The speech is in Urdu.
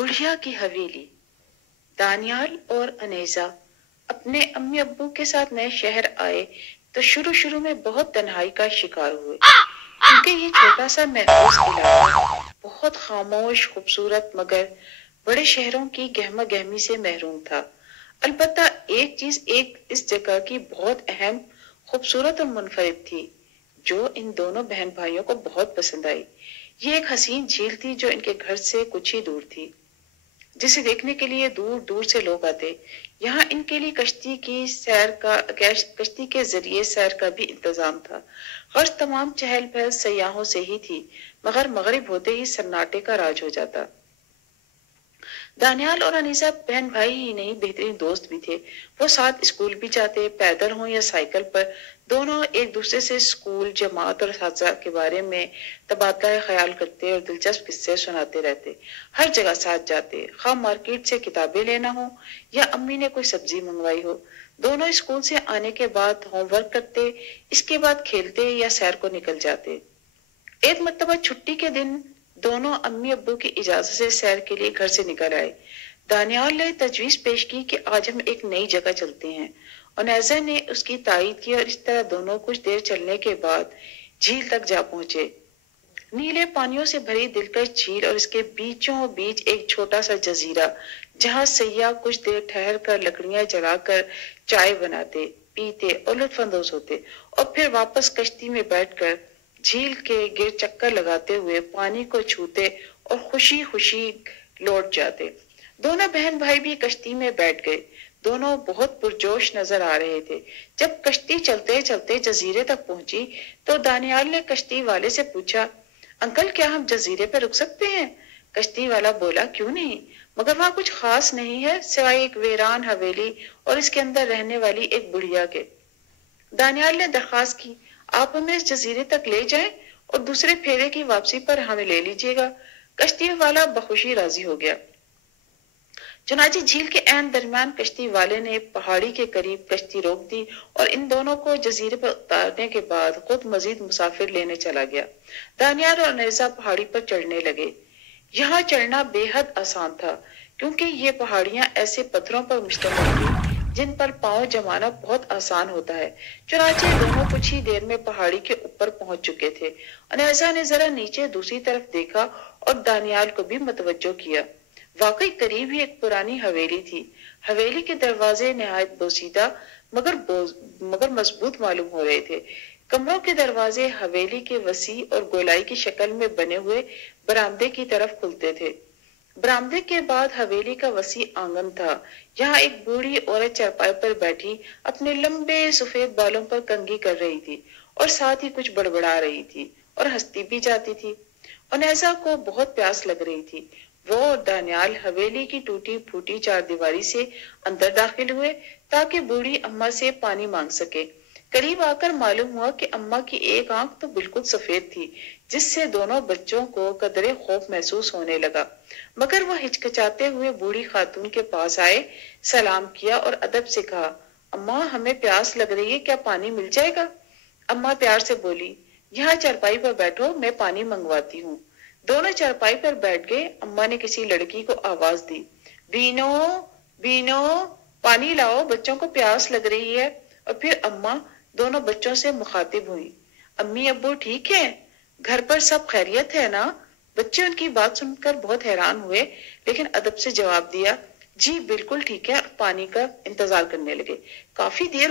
بڑھیا کی حویلی۔ دانیال اور انیزہ اپنے امی ابو کے ساتھ نئے شہر آئے تو شروع میں بہت تنہائی کا شکار ہوئے، کیونکہ یہ چھوٹا سا محفوظ علاقہ بہت خاموش، خوبصورت، مگر بڑے شہروں کی گہما گہمی سے محروم تھا۔ البتہ ایک چیز اس جگہ کی بہت اہم، خوبصورت اور منفرد تھی، جو ان دونوں بہن بھائیوں کو بہت پسند آئی۔ یہ ایک حسین جھیل تھی جو ان کے گھر سے کچھ ہی دور تھی، جسے دیکھنے کے لیے دور دور سے لوگ آتے۔ یہاں ان کے لیے کشتی کے ذریعے سیر کا بھی انتظام تھا۔ غرض تمام چہل پہل سیاحوں سے ہی تھی، مگر مغرب ہوتے ہی سناٹے کا راج ہو جاتا۔ دانیال اور انیسہ بہن بھائی ہی نہیں، بہترین دوست بھی تھے۔ وہ ساتھ اسکول بھی جاتے، پیدل ہوں یا سائیکل پر۔ دونوں ایک دوسرے سے اسکول، جماعت اور اساتذہ کے بارے میں تبادلہ خیال کرتے اور دلچسپ قصے سناتے رہتے۔ ہر جگہ ساتھ جاتے، خواہ مارکیٹ سے کتابیں لینا ہو یا امی نے کوئی سبزی منگوائی ہو۔ دونوں اسکول سے آنے کے بعد ہوم ورک کرتے، اس کے بعد کھیلتے یا سیر کو نکل جاتے۔ ایک مرتبہ چھٹی کے دن دونوں امی ابو کی اجازت سے سیر کے لیے گھر سے نکل آئے۔ دانیال نے تجویز پیش کی کہ آج ہم ایک نئی جگہ چلتے ہیں، اور نیزا نے اس کی تائید کی، اور اس طرح دونوں کچھ دیر چلنے کے بعد جھیل تک جا پہنچے۔ نیلے پانیوں سے بھری دلکش جھیل اور اس کے بیچوں بیچ ایک چھوٹا سا جزیرہ، جہاں سیاح کچھ دیر ٹھہر کر لکڑیاں جلا کر چائے بناتے، پیتے اور لطف اندوز ہوتے، اور پھر واپس کشتی میں بیٹھ کر جھیل کے گرد چکر لگاتے ہوئے پانی کو چھوتے اور خوشی خوشی لوٹ جاتے۔ دونوں بہن بھائی بھی کشتی میں بیٹھ گئے۔ دونوں بہت پرجوش نظر آ رہے تھے۔ جب کشتی چلتے چلتے جزیرے تک پہنچی تو دانیال نے کشتی والے سے پوچھا، انکل کیا ہم جزیرے پہ رک سکتے ہیں؟ کشتی والا بولا، کیوں نہیں، مگر وہاں کچھ خاص نہیں ہے سوائے ایک ویران حویلی اور اس کے اندر رہنے والی ایک بڑھیا کے۔ دانیال نے درخواست کی، آپ ہمیں اس جزیرے تک لے جائیں اور دوسرے پھیرے کی واپسی پر ہمیں لے لیجیے گا۔ کشتی والا بخوشی راضی ہو گیا۔ چنانچہ جھیل کے عین درمیان کشتی والے نے پہاڑی کے قریب کشتی روک دی، اور ان دونوں کو جزیرے پر اتارنے کے بعد خود مزید مسافر لینے چلا گیا۔ دانیال اور نیزا پہاڑی پر چڑھنے لگے۔ یہاں چڑھنا بے حد آسان تھا، کیونکہ یہ پہاڑیاں ایسے پتھروں پر مشتمل تھی جن پر پاؤں جمانا بہت آسان ہوتا ہے۔ چنانچہ دونوں کچھ ہی دیر میں پہاڑی کے اوپر پہنچ چکے تھے۔ نیزا نے ذرا نیچے دوسری طرف دیکھا اور دانیال کو بھی متوجہ کیا۔ واقعی قریب ہی ایک پرانی حویلی تھی۔ حویلی کے دروازے نہایت بوسیدہ مگر مضبوط معلوم ہو رہے تھے۔ کمروں کے دروازے حویلی کے وسیع اور گولائی کی شکل میں بنے ہوئے برآمدے کی طرف کھلتے تھے۔ برآمدے کے بعد حویلی کا وسیع آنگن تھا۔ یہاں ایک بوڑھی عورت چارپائی پر بیٹھی اپنے لمبے سفید بالوں پر کنگھی کر رہی تھی، اور ساتھ ہی کچھ بڑبڑا رہی تھی اور ہنستی بھی جاتی تھی۔ انیزا کو بہت پیاس لگ رہی تھی۔ وہ اور دانیال حویلی کی ٹوٹی پھوٹی چار دیواری سے اندر داخل ہوئے تاکہ بوڑھی اماں سے پانی مانگ سکے۔ قریب آ کر معلوم ہوا کہ اماں کی ایک آنکھ تو بالکل سفید تھی، جس سے دونوں بچوں کو قدرے خوف محسوس ہونے لگا، مگر وہ ہچکچاتے ہوئے بوڑھی خاتون کے پاس آئے، سلام کیا اور ادب سے کہا، اماں ہمیں پیاس لگ رہی ہے، کیا پانی مل جائے گا؟ اماں پیار سے بولی، یہاں چارپائی پر بیٹھو، میں پانی منگواتی ہوں۔ دونوں چارپائی پر بیٹھ گئے۔ اماں نے کسی لڑکی کو آواز دی، بینو بینو پانی لاؤ، بچوں کو پیاس لگ رہی ہے۔ اور پھر اماں دونوں بچوں سے مخاطب ہوئی، امی ابو ٹھیک ہے؟ گھر پر سب خیریت ہے نا؟ بچے ان کی بات سن کر بہت حیران ہوئے، لیکن ادب سے جواب دیا، جی بالکل ٹھیک ہے، اور پانی کا انتظار کرنے لگے۔ کافی دیر